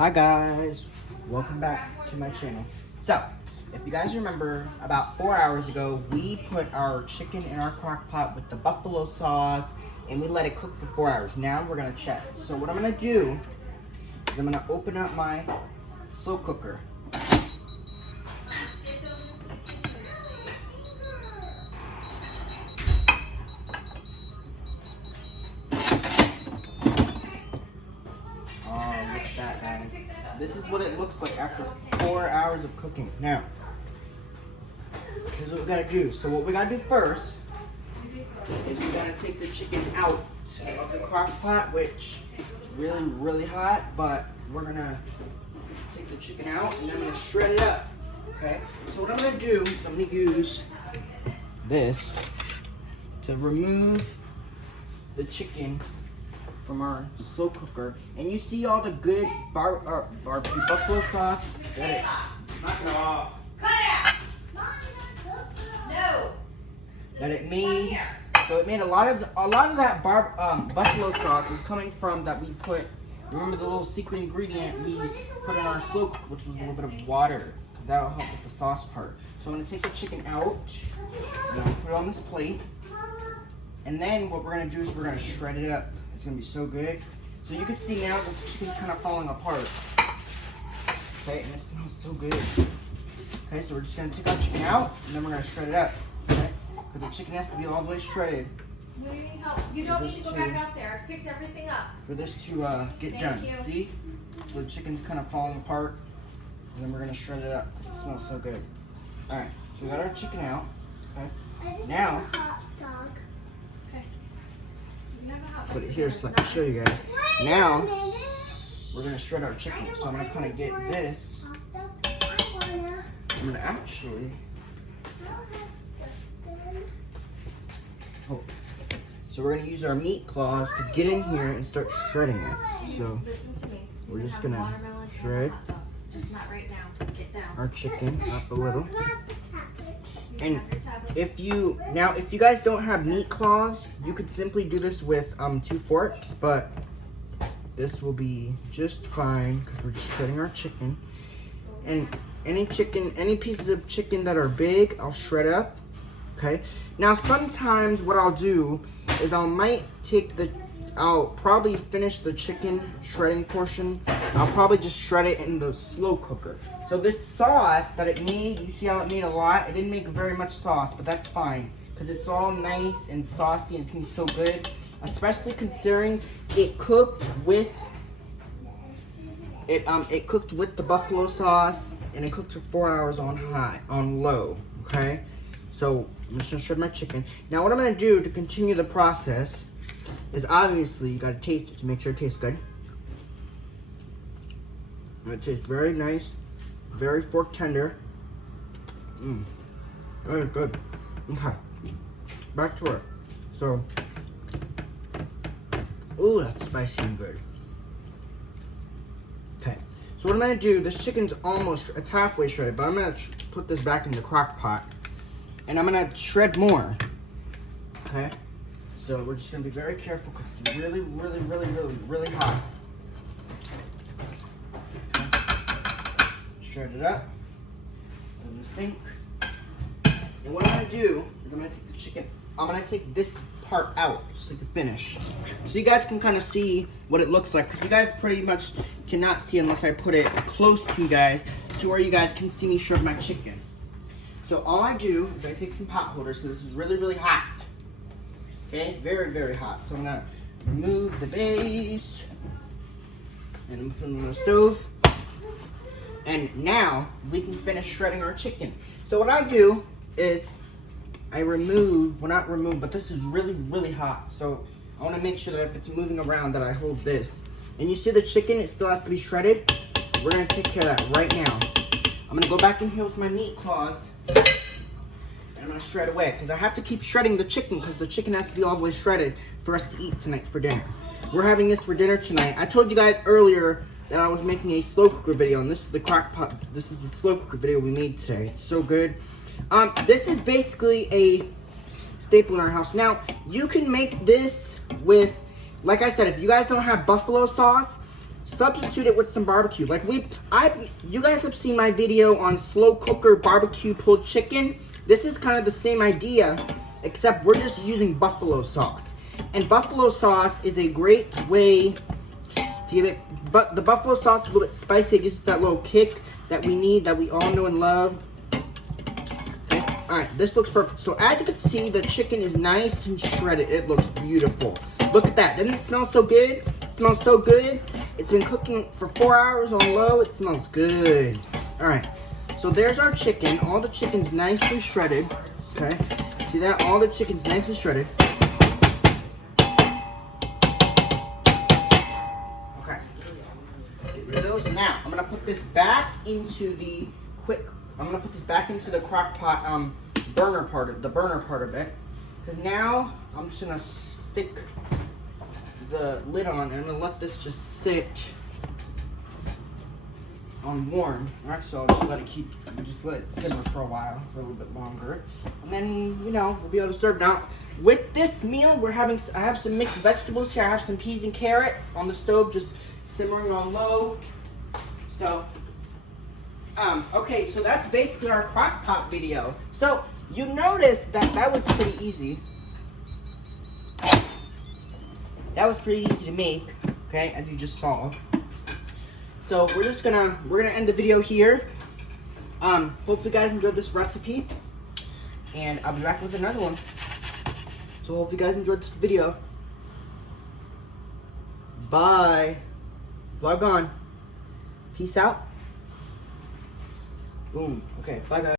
Hi guys, welcome back to my channel. So, if you guys remember, about 4 hours ago, we put our chicken in our crock pot with the buffalo sauce and we let it cook for 4 hours. Now we're gonna check. So what I'm gonna do is I'm gonna open up my slow cooker. Look at that, guys. This is what it looks like after 4 hours of cooking. Now, here's what we gotta do. So what we gotta do first is we gotta take the chicken out of the crock pot, which is really, really hot, but we're gonna take the chicken out and then I'm gonna shred it up, okay? So what I'm gonna do is I'm gonna use this to remove the chicken from our slow cooker, and you see all the good buffalo sauce that it, knock it off. Cut it out. No. That it made. So it made a lot of that buffalo sauce is coming from that we put. Remember the little secret ingredient we put in our slow cooker, which was a little bit of water, because that'll help with the sauce part. So I'm gonna take the chicken out and I'm gonna put it on this plate, and then what we're gonna do is we're gonna shred it up. It's gonna be so good. So you can see now the chicken's kind of falling apart. Okay, and it smells so good. Okay, so we're just gonna take our chicken out and then we're gonna shred it up. Okay, because the chicken has to be all the way shredded. Do you need help? You don't need to go back out there. I've picked everything up. For this to get done. Thank you. See? So the chicken's kind of falling apart. And then we're gonna shred it up. It smells so good. Alright, so we got our chicken out. Okay. Now, put it here so I can show you guys. Now, we're gonna shred our chicken. So I'm gonna kind of get this. I'm gonna actually. Oh. So we're gonna use our meat claws to get in here and start shredding it. So we're just gonna shred Just not right now. Get down. our chicken up a little. And if you guys don't have meat claws, you could simply do this with 2 forks, but this will be just fine because we're just shredding our chicken. And any pieces of chicken that are big, I'll shred up. Okay. Now sometimes what I'll do is I'll probably finish the chicken shredding portion. I'll probably just shred it in the slow cooker. So this sauce that it made, you see how it made a lot? It didn't make very much sauce, but that's fine because it's all nice and saucy and it's gonna be so good. Especially considering it cooked with the buffalo sauce and it cooked for 4 hours on low. Okay, so I'm just gonna shred my chicken. Now what I'm gonna do to continue the process is obviously you gotta taste it to make sure it tastes good. And it tastes very nice, very fork tender. Very good. Okay, back to work. So, ooh, that's spicy and good. Okay, so what I'm gonna do, this chicken's it's halfway shredded, but I'm gonna put this back in the crock pot. And I'm gonna shred more, okay? So we're just gonna be very careful because it's really, really, really, really, really hot. Okay. Shred it up in the sink. And what I'm gonna do is I'm gonna take the chicken, I'm gonna take this part out so you can finish. So you guys can kind of see what it looks like, because you guys pretty much cannot see unless I put it close to you guys to where you guys can see me shred my chicken. So all I do is I take some pot holders, so this is really, really hot. Okay, very, very hot. So I'm gonna remove the base and I'm putting it on the stove. And now we can finish shredding our chicken. So what I do is but this is really, really hot. So I wanna make sure that if it's moving around that I hold this. And you see the chicken, it still has to be shredded. We're gonna take care of that right now. I'm gonna go back in here with my meat claws. And I'm gonna shred away because I have to keep shredding the chicken because the chicken has to be all the way shredded for us to eat tonight for dinner. We're having this for dinner tonight. I told you guys earlier that I was making a slow cooker video, and this is the crock pot. This is the slow cooker video we made today. It's so good. This is basically a staple in our house. Now you can make this with, like I said, if you guys don't have buffalo sauce, substitute it with some barbecue. Like you guys have seen my video on slow cooker barbecue pulled chicken. This is kind of the same idea, except we're just using buffalo sauce. And buffalo sauce is a great way to give it, but the buffalo sauce is a little bit spicy. It gives us that little kick that we need, that we all know and love. Okay, all right, this looks perfect. So as you can see, the chicken is nice and shredded. It looks beautiful. Look at that. Doesn't it smell so good? It smells so good. It's been cooking for 4 hours on low. It smells good. All right, so there's our chicken. All the chicken's nicely shredded. Okay, see that? All the chicken's nicely shredded. Those. Now I'm gonna put this back into the Crock-Pot burner part of it, because now I'm just gonna stick the lid on and I'm gonna let this just sit on warm. Alright, so I'll just let it simmer for a while, for a little bit longer, and then we'll be able to serve. Now with this meal, I have some mixed vegetables here. I have some peas and carrots on the stove, just simmering on low. So, okay, so that's basically our Crock-Pot video. So, you notice that was pretty easy. That was pretty easy to make, okay, as you just saw. So, we're gonna end the video here. Hope you guys enjoyed this recipe, and I'll be back with another one. So, hope you guys enjoyed this video. Bye. Vlog on. Peace out. Boom. Okay, bye guys.